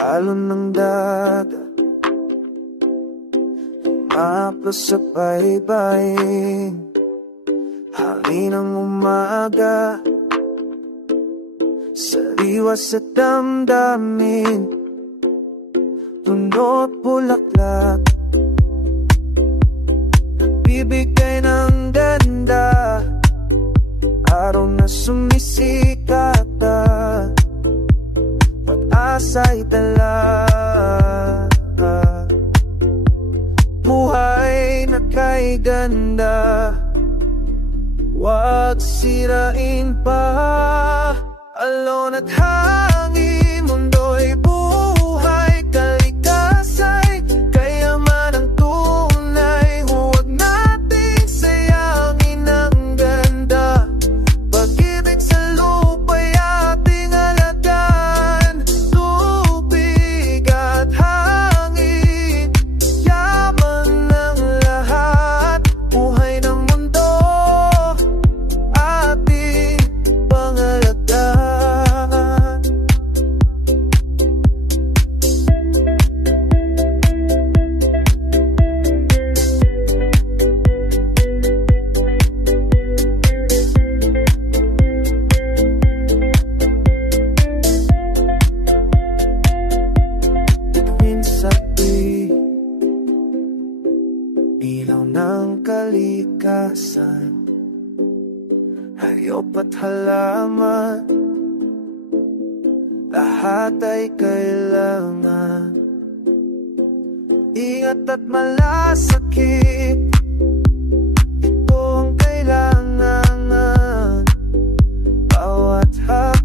alon ng dagat, mapos sa baybayin, hangin ng umaga, sariwa sa damdamin, tunot bulaklak, nagbibigay ng ganda, araw na sumisikat, pag-asa'y dala, buhay na kay ganda, wag sirain pa, alon at hangin, mundo'y buhay, kalikasay, kayaman ang tunay, huwag nating sayangin ang ganda, pag-ibig sa lupa'y ating alagaan, tubig at hangin, yaman ng lahat, buhay ng mundo, ating pangalagaan. Minsabi, ilaw ng kalikasan, hayop at halaman, lahat ay kailangan. Ingat at malasakit, ito ang kailangan. Bawat hapon